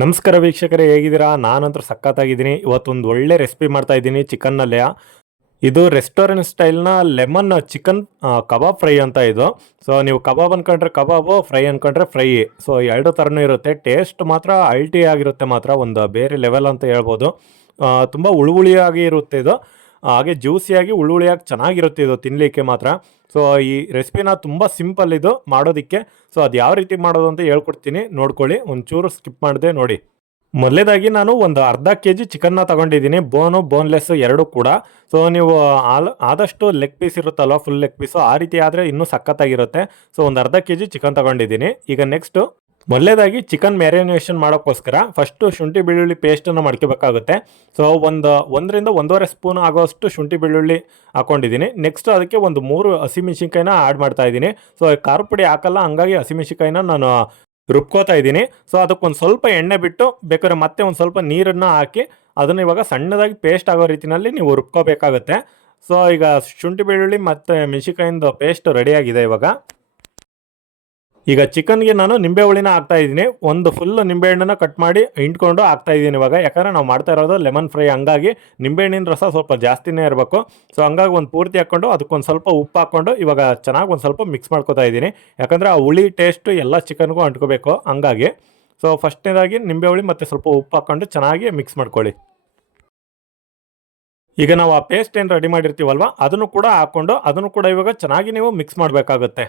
ನಮಸ್ಕಾರ ವೀಕ್ಷಕರೇ, ಹೇಗಿದ್ದೀರಾ? ನಾನಂತೂ ಸಖತ್ತಾಗಿದ್ದೀನಿ. ಇವತ್ತೊಂದು ಒಳ್ಳೆ ರೆಸಿಪಿ ಮಾಡ್ತಾ ಇದ್ದೀನಿ ಚಿಕನ್ನಲ್ಲೇ ಇದು ರೆಸ್ಟೋರೆಂಟ್ ಸ್ಟೈಲ್ನ ಲೆಮನ್ ಚಿಕನ್ ಕಬಾಬ್ ಫ್ರೈ ಅಂತ ಇದು. ಸೊ ನೀವು ಕಬಾಬ್ ಅನ್ಕೊಂಡ್ರೆ ಕಬಾಬು ಫ್ರೈ ಅನ್ಕೊಂಡ್ರೆ ಫ್ರೈ ಸೊ ಎರಡು ಥರನೂ ಇರುತ್ತೆ. ಟೇಸ್ಟ್ ಮಾತ್ರ ಅಲ್ಟಿ ಆಗಿರುತ್ತೆ ಮಾತ್ರ. ಒಂದು ಬೇರೆ ಲೆವೆಲ್ ಅಂತ ಹೇಳ್ಬೋದು. ತುಂಬ ಉಳುವಳಿಯಾಗಿ ಇರುತ್ತೆ ಇದು. ಹಾಗೆ ಜ್ಯೂಸಿಯಾಗಿ ಹುಳುಳಿಯಾಗಿ ಚೆನ್ನಾಗಿರುತ್ತೆ ಇದು ತಿನ್ನಲಿಕ್ಕೆ ಮಾತ್ರ. ಸೊ ಈ ರೆಸಿಪಿನ ತುಂಬ ಸಿಂಪಲ್ ಇದು ಮಾಡೋದಕ್ಕೆ. ಸೊ ಅದು ಯಾವ ರೀತಿ ಮಾಡೋದು ಅಂತ ಹೇಳ್ಕೊಡ್ತೀನಿ. ನೋಡ್ಕೊಳ್ಳಿ. ಒಂಚೂರು ಸ್ಕಿಪ್ ಮಾಡಿದೆ ನೋಡಿ. ಮೊದಲೇದಾಗಿ ನಾನು ಒಂದು ಅರ್ಧ ಕೆ ಜಿ ಚಿಕನ್ನ ತಗೊಂಡಿದ್ದೀನಿ. ಬೋನು ಬೋನ್ಲೆಸ್ ಎರಡು ಕೂಡ. ಸೊ ನೀವು ಆಲ್, ಆದಷ್ಟು ಲೆಗ್ ಪೀಸ್ ಇರುತ್ತಲ್ವ ಫುಲ್ ಲೆಗ್ ಪೀಸು ಆ ರೀತಿ ಆದರೆ ಇನ್ನೂ ಸಖತ್ತಾಗಿರುತ್ತೆ. ಸೊ ಒಂದು ಅರ್ಧ ಕೆ ಜಿ ಚಿಕನ್ ತಗೊಂಡಿದ್ದೀನಿ. ಈಗ ನೆಕ್ಸ್ಟು ಮೊದಲೇದಾಗಿ ಚಿಕನ್ ಮ್ಯಾರಿನೇಷನ್ ಮಾಡೋಕ್ಕೋಸ್ಕರ ಫಸ್ಟು ಶುಂಠಿ ಬೆಳ್ಳುಳ್ಳಿ ಪೇಸ್ಟನ್ನು ಮಾಡ್ಕೋಬೇಕಾಗುತ್ತೆ. ಸೊ ಒಂದು ಒಂದರಿಂದ ಒಂದೂವರೆ ಸ್ಪೂನ್ ಆಗೋಷ್ಟು ಶುಂಠಿ ಬೆಳ್ಳುಳ್ಳಿ ಹಾಕೊಂಡಿದ್ದೀನಿ. ನೆಕ್ಸ್ಟ್ ಅದಕ್ಕೆ ಒಂದು ಮೂರು ಹಸಿಮೆಣ್ಸಿನ್ಕಾಯಿನ ಆ್ಯಡ್ ಮಾಡ್ತಾ ಇದ್ದೀನಿ. ಸೊ ಖಾರ ಪುಡಿ ಹಾಕಲ್ಲ, ಹಂಗಾಗಿ ಹಸಿಮೆಣ್ಸಿನ್ಕಾಯಿನ ನಾನು ರುಬ್ಕೋತಾ ಇದ್ದೀನಿ. ಸೊ ಅದಕ್ಕೆ ಒಂದು ಸ್ವಲ್ಪ ಎಣ್ಣೆ ಬಿಟ್ಟು ಬೇಕಾದ್ರೆ ಮತ್ತೆ ಒಂದು ಸ್ವಲ್ಪ ನೀರನ್ನು ಹಾಕಿ ಅದನ್ನು ಇವಾಗ ಸಣ್ಣದಾಗಿ ಪೇಸ್ಟ್ ಆಗೋ ರೀತಿಯಲ್ಲಿ ನೀವು ರುಬ್ಕೋಬೇಕಾಗುತ್ತೆ. ಸೊ ಈಗ ಶುಂಠಿ ಬೆಳ್ಳುಳ್ಳಿ ಮತ್ತು ಮೆಣಸಿನ್ಕಾಯಿಂದ ಪೇಸ್ಟ್ ರೆಡಿಯಾಗಿದೆ ಇವಾಗ. ಈಗ ಚಿಕನ್ಗೆ ನಾನು ನಿಂಬೆ ಹುಳಿನ ಹಾಕ್ತಾ ಇದ್ದೀನಿ. ಒಂದು ಫುಲ್ ನಿಂಬೆಹಣ್ಣನ್ನು ಕಟ್ ಮಾಡಿ ಹಿಂಡ್ಕೊಂಡು ಹಾಕ್ತಾ ಇದ್ದೀನಿ ಇವಾಗ. ಯಾಕಂದರೆ ನಾವು ಮಾಡ್ತಾ ಇರೋದು ಲೆಮನ್ ಫ್ರೈ ಹಂಗಾಗಿ ನಿಂಬೆಹಣ್ಣಿನ ರಸ ಸ್ವಲ್ಪ ಜಾಸ್ತಿನೇ ಇರಬೇಕು. ಸೊ ಹಂಗಾಗಿ ಒಂದು ಪೂರ್ತಿ ಹಾಕ್ಕೊಂಡು ಅದಕ್ಕೊಂದು ಸ್ವಲ್ಪ ಉಪ್ಪು ಹಾಕ್ಕೊಂಡು ಇವಾಗ ಚೆನ್ನಾಗಿ ಒಂದು ಸ್ವಲ್ಪ ಮಿಕ್ಸ್ ಮಾಡ್ಕೊತಾ ಇದ್ದೀನಿ. ಯಾಕಂದರೆ ಆ ಹುಳಿ ಟೇಸ್ಟು ಎಲ್ಲ ಚಿಕನ್ಗೂ ಅಂಟ್ಕೋಬೇಕು. ಹಂಗಾಗಿ ಸೊ ಫಸ್ಟ್ನೇದಾಗಿ ನಿಂಬೆ ಹುಳಿ ಮತ್ತು ಸ್ವಲ್ಪ ಉಪ್ಪು ಹಾಕ್ಕೊಂಡು ಚೆನ್ನಾಗಿ ಮಿಕ್ಸ್ ಮಾಡ್ಕೊಳ್ಳಿ. ಈಗ ನಾವು ಆ ಪೇಸ್ಟ್ ಏನು ರೆಡಿ ಮಾಡಿರ್ತೀವಲ್ವ? ಅದನ್ನು ಕೂಡ ಹಾಕ್ಕೊಂಡು ಅದನ್ನು ಕೂಡ ಇವಾಗ ಚೆನ್ನಾಗಿ ನೀವು ಮಿಕ್ಸ್ ಮಾಡಬೇಕಾಗುತ್ತೆ.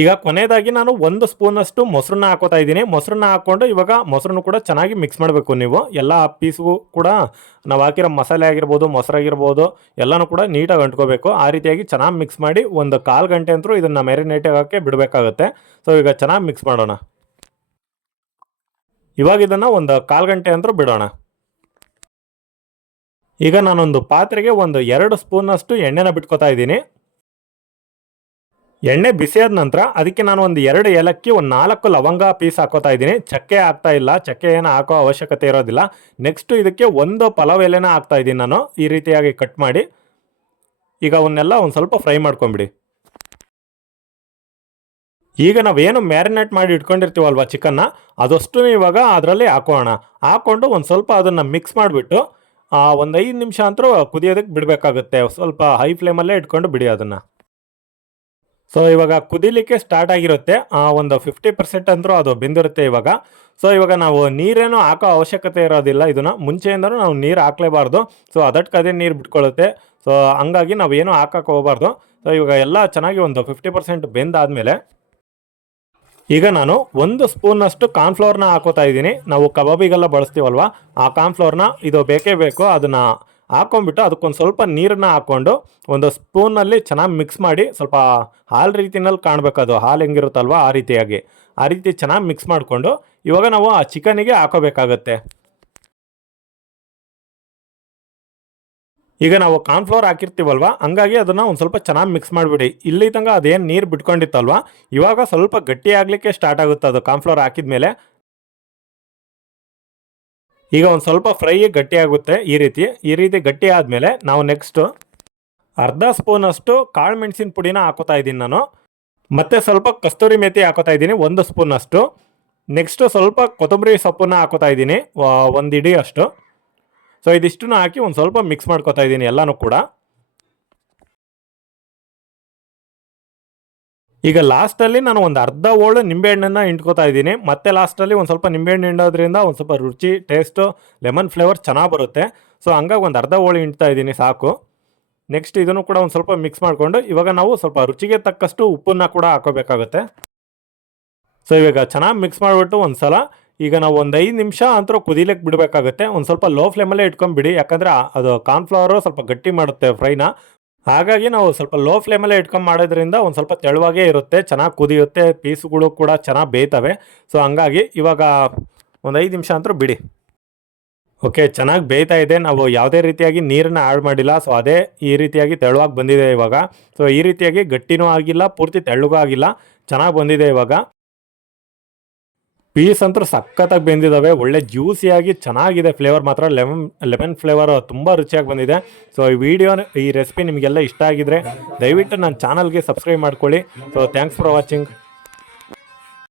ಈಗ ಕೊನೆಯದಾಗಿ ನಾನು ಒಂದು ಸ್ಪೂನಷ್ಟು ಮೊಸರನ್ನ ಹಾಕೋತಾ ಇದ್ದೀನಿ. ಮೊಸರನ್ನ ಹಾಕ್ಕೊಂಡು ಇವಾಗ ಮೊಸರನ್ನು ಕೂಡ ಚೆನ್ನಾಗಿ ಮಿಕ್ಸ್ ಮಾಡಬೇಕು ನೀವು. ಎಲ್ಲ ಪೀಸ್ಗೂ ಕೂಡ ನಾವು ಹಾಕಿರೋ ಮಸಾಲೆ ಆಗಿರ್ಬೋದು ಮೊಸರಾಗಿರ್ಬೋದು ಎಲ್ಲನೂ ಕೂಡ ನೀಟಾಗಿ ಅಂಟ್ಕೋಬೇಕು. ಆ ರೀತಿಯಾಗಿ ಚೆನ್ನಾಗಿ ಮಿಕ್ಸ್ ಮಾಡಿ ಒಂದು ಕಾಲು ಗಂಟೆ ಅಂತರೂ ಇದನ್ನು ಮ್ಯಾರಿನೇಟ್ ಆಗೋಕ್ಕೆ ಬಿಡಬೇಕಾಗುತ್ತೆ. ಸೊ ಈಗ ಚೆನ್ನಾಗಿ ಮಿಕ್ಸ್ ಮಾಡೋಣ. ಇವಾಗ ಇದನ್ನು ಒಂದು ಕಾಲು ಗಂಟೆ ಅಂತರೂ ಬಿಡೋಣ. ಈಗ ನಾನೊಂದು ಪಾತ್ರೆಗೆ ಒಂದು ಎರಡು ಸ್ಪೂನಷ್ಟು ಎಣ್ಣೆನ ಬಿಟ್ಕೋತಾ ಇದ್ದೀನಿ. ಎಣ್ಣೆ ಬಿಸಿಯಾದ ನಂತರ ಅದಕ್ಕೆ ನಾನು ಒಂದು ಎರಡು ಏಲಕ್ಕಿ, ಒಂದು ನಾಲ್ಕು ಲವಂಗ ಪೀಸ್ ಹಾಕೋತಾ ಇದ್ದೀನಿ. ಚಕ್ಕೆ ಹಾಕ್ತಾ ಇಲ್ಲ. ಚಕ್ಕೆ ಏನು ಹಾಕೋ ಅವಶ್ಯಕತೆ ಇರೋದಿಲ್ಲ. ನೆಕ್ಸ್ಟು ಇದಕ್ಕೆ ಒಂದು ಪಲಾವ್ ಎಲೆನ ಹಾಕ್ತಾ ಇದ್ದೀನಿ ನಾನು. ಈ ರೀತಿಯಾಗಿ ಕಟ್ ಮಾಡಿ. ಈಗ ಅವನ್ನೆಲ್ಲ ಒಂದು ಸ್ವಲ್ಪ ಫ್ರೈ ಮಾಡ್ಕೊಂಬಿಡಿ. ಈಗ ನಾವೇನು ಮ್ಯಾರಿನೇಟ್ ಮಾಡಿ ಇಟ್ಕೊಂಡಿರ್ತೀವಲ್ವ ಚಿಕನ್ನ? ಅದಷ್ಟು ಇವಾಗ ಅದರಲ್ಲಿ ಹಾಕೋಣ. ಹಾಕ್ಕೊಂಡು ಒಂದು ಸ್ವಲ್ಪ ಅದನ್ನು ಮಿಕ್ಸ್ ಮಾಡಿಬಿಟ್ಟು ಒಂದು ಐದು ನಿಮಿಷ ಅಂತರೂ ಕುದಿಯೋದಕ್ಕೆ ಬಿಡಬೇಕಾಗುತ್ತೆ. ಸ್ವಲ್ಪ ಹೈ ಫ್ಲೇಮಲ್ಲೇ ಇಟ್ಕೊಂಡು ಬಿಡಿ ಅದನ್ನು. ಸೊ ಇವಾಗ ಕುದಿಲಿಕ್ಕೆ ಸ್ಟಾರ್ಟ್ ಆಗಿರುತ್ತೆ. ಆ, ಒಂದು ಫಿಫ್ಟಿ ಪರ್ಸೆಂಟ್ ಅಂದರೂ ಅದು ಬೆಂದಿರುತ್ತೆ ಇವಾಗ. ಸೊ ಇವಾಗ ನಾವು ನೀರೇನು ಹಾಕೋ ಅವಶ್ಯಕತೆ ಇರೋದಿಲ್ಲ. ಇದನ್ನು ಮುಂಚೆಯಿಂದನೂ ನಾವು ನೀರು ಹಾಕ್ಲೇಬಾರ್ದು. ಸೊ ಅದಕ್ಕೆ ಅದೇ ನೀರು ಬಿಟ್ಕೊಳ್ಳುತ್ತೆ. ಸೊ ಹಂಗಾಗಿ ನಾವು ಏನು ಹಾಕಕ್ಕೆ ಹೋಗಬಾರ್ದು. ಸೊ ಇವಾಗ ಎಲ್ಲ ಚೆನ್ನಾಗಿ ಒಂದು ಫಿಫ್ಟಿ ಪರ್ಸೆಂಟ್ ಬೆಂದಾದಮೇಲೆ ಈಗ ನಾನು ಒಂದು ಸ್ಪೂನಷ್ಟು ಕಾರ್ನ್ಫ್ಲೋರ್ನ ಹಾಕೋತಾ ಇದ್ದೀನಿ. ನಾವು ಕಬಾಬಿಗೆಲ್ಲ ಬಳಸ್ತೀವಲ್ವ? ಆ ಕಾರ್ನ್ಫ್ಲೋರ್ನ ಇದು ಬೇಕೇ ಬೇಕು. ಅದನ್ನು ಹಾಕೊಂಡ್ಬಿಟ್ಟು ಅದಕ್ಕೊಂದು ಸ್ವಲ್ಪ ನೀರನ್ನ ಹಾಕ್ಕೊಂಡು ಒಂದು ಸ್ಪೂನಲ್ಲಿ ಚೆನ್ನಾಗಿ ಮಿಕ್ಸ್ ಮಾಡಿ ಸ್ವಲ್ಪ ಹಾಲು ರೀತಿನಲ್ಲಿ ಕಾಣಬೇಕು ಅದು. ಹಾಲು ಹೆಂಗಿರುತ್ತಲ್ವ ಆ ರೀತಿಯಾಗಿ. ಆ ರೀತಿ ಚೆನ್ನಾಗಿ ಮಿಕ್ಸ್ ಮಾಡಿಕೊಂಡು ಇವಾಗ ನಾವು ಆ ಚಿಕನಿಗೆ ಹಾಕೋಬೇಕಾಗತ್ತೆ. ಈಗ ನಾವು ಕಾರ್ನ್ಫ್ಲವರ್ ಹಾಕಿರ್ತೀವಲ್ವ, ಹಂಗಾಗಿ ಅದನ್ನು ಒಂದು ಸ್ವಲ್ಪ ಚೆನ್ನಾಗಿ ಮಿಕ್ಸ್ ಮಾಡಿಬಿಡಿ. ಇಲ್ಲಿ ತನಕ ಅದೇನು ನೀರು ಬಿಟ್ಕೊಂಡಿತ್ತಲ್ವ, ಇವಾಗ ಸ್ವಲ್ಪ ಗಟ್ಟಿ ಆಗಲಿಕ್ಕೆ ಸ್ಟಾರ್ಟ್ ಆಗುತ್ತೆ ಅದು ಕಾರ್ನ್ಫ್ಲವರ್ ಹಾಕಿದ್ಮೇಲೆ. ಈಗ ಒಂದು ಸ್ವಲ್ಪ ಫ್ರೈ ಗಟ್ಟಿ ಆಗುತ್ತೆ ಈ ರೀತಿ. ಈ ರೀತಿ ಗಟ್ಟಿ ಆದಮೇಲೆ ನಾವು ನೆಕ್ಸ್ಟು ಅರ್ಧ ಸ್ಪೂನಷ್ಟು ಕಾಳು ಮೆಣಸಿನ ಪುಡಿನ ಹಾಕೋತಾ ಇದ್ದೀನಿ ನಾನು. ಮತ್ತೆ ಸ್ವಲ್ಪ ಕಸ್ತೂರಿ ಮೆಥಿ ಹಾಕೋತಾ ಇದ್ದೀನಿ, ಒಂದು ಸ್ಪೂನಷ್ಟು ನೆಕ್ಸ್ಟು ಸ್ವಲ್ಪ ಕೊತ್ತಂಬರಿ ಸೊಪ್ಪನ್ನ ಹಾಕೋತಾ ಇದ್ದೀನಿ ಒಂದು ಇಡೀ ಅಷ್ಟು. ಸೊ ಇದಿಷ್ಟನ್ನು ಹಾಕಿ ಒಂದು ಸ್ವಲ್ಪ ಮಿಕ್ಸ್ ಮಾಡ್ಕೋತಾ ಇದ್ದೀನಿ ಎಲ್ಲನೂ ಕೂಡ. ಈಗ ಲಾಸ್ಟಲ್ಲಿ ನಾನು ಒಂದು ಅರ್ಧ ಓಳು ನಿಂಬೆಹಣ್ಣನ್ನು ಹಿಂಡ್ಕೋತಾ ಇದ್ದೀನಿ. ಮತ್ತೆ ಲಾಸ್ಟಲ್ಲಿ ಒಂದು ಸ್ವಲ್ಪ ನಿಂಬೆಹಣ್ಣು ಹಿಂಡೋದ್ರಿಂದ ಒಂದು ಸ್ವಲ್ಪ ರುಚಿ ಟೇಸ್ಟು ಲೆಮನ್ ಫ್ಲೇವರ್ ಚೆನ್ನಾಗಿ ಬರುತ್ತೆ. ಸೊ ಹಂಗಾಗಿ ಒಂದು ಅರ್ಧ ಓಳು ಹಿಂಡ್ತಾ ಇದ್ದೀನಿ ಸಾಕು. ನೆಕ್ಸ್ಟ್ ಇದನ್ನು ಕೂಡ ಒಂದು ಸ್ವಲ್ಪ ಮಿಕ್ಸ್ ಮಾಡಿಕೊಂಡು ಇವಾಗ ನಾವು ಸ್ವಲ್ಪ ರುಚಿಗೆ ತಕ್ಕಷ್ಟು ಉಪ್ಪನ್ನು ಕೂಡ ಹಾಕೋಬೇಕಾಗುತ್ತೆ. ಸೊ ಇವಾಗ ಚೆನ್ನಾಗಿ ಮಿಕ್ಸ್ ಮಾಡಿಬಿಟ್ಟು ಒಂದು ಸಲ ಈಗ ನಾವು ಒಂದು ಐದು ನಿಮಿಷ ಅಂತರೂ ಕುದಿಲಿಕ್ಕೆ ಬಿಡಬೇಕಾಗುತ್ತೆ. ಒಂದು ಸ್ವಲ್ಪ ಲೋ ಫ್ಲೇಮಲ್ಲೇ ಇಟ್ಕೊಂಬಿಡಿ ಯಾಕಂದರೆ ಅದು ಕಾರ್ನ್ಫ್ಲವರು ಸ್ವಲ್ಪ ಗಟ್ಟಿ ಮಾಡುತ್ತೆ ಫ್ರೈನ ಹಾಗಾಗಿ ನಾವು ಸ್ವಲ್ಪ ಲೋ ಫ್ಲೇಮಲ್ಲೇ ಇಟ್ಕೊಂಡು ಮಾಡೋದ್ರಿಂದ ಒಂದು ಸ್ವಲ್ಪ ತೆಳುವಾಗೇ ಇರುತ್ತೆ, ಚೆನ್ನಾಗಿ ಕುದಿಯುತ್ತೆ, ಪೀಸುಗಳು ಕೂಡ ಚೆನ್ನಾಗಿ ಬೇಯ್ತವೆ. ಸೊ ಹಂಗಾಗಿ ಇವಾಗ ಒಂದು ಐದು ನಿಮಿಷ ಅಂತರೂ ಬಿಡಿ. ಓಕೆ ಚೆನ್ನಾಗಿ ಬೇಯ್ತಾ ಇದೆ. ನಾವು ಯಾವುದೇ ರೀತಿಯಾಗಿ ನೀರನ್ನ ಆ್ಯಡ್ ಮಾಡಿಲ್ಲ. ಸೊ ಅದೇ ಈ ರೀತಿಯಾಗಿ ತೆಳುವಾಗಿ ಬಂದಿದೆ ಇವಾಗ. ಸೊ ಈ ರೀತಿಯಾಗಿ ಗಟ್ಟಿನೂ ಆಗಿಲ್ಲ, ಪೂರ್ತಿ ತೆಳ್ಳಗೂ ಆಗಿಲ್ಲ, ಚೆನ್ನಾಗಿ ಬಂದಿದೆ ಇವಾಗ. ಪೀಸ್ ಅಂತೂ ಸಖತ್ತಾಗಿ ಬೆಂದಿದ್ದಾವೆ ಒಳ್ಳೆ ಜ್ಯೂಸಿಯಾಗಿ ಚೆನ್ನಾಗಿದೆ ಫ್ಲೇವರ್ ಮಾತ್ರ. ಲೆಮನ್ ಲೆಮನ್ ಫ್ಲೇವರ್ ತುಂಬ ರುಚಿಯಾಗಿ ಬಂದಿದೆ. ಸೊ, ಈ ವಿಡಿಯೋ, ಈ ರೆಸಿಪಿ ನಿಮಗೆಲ್ಲ ಇಷ್ಟ ಆಗಿದ್ರೆ ದಯವಿಟ್ಟು ನನ್ನ ಚಾನಲ್ಗೆ ಸಬ್ಸ್ಕ್ರೈಬ್ ಮಾಡ್ಕೊಳ್ಳಿ. So thanks for watching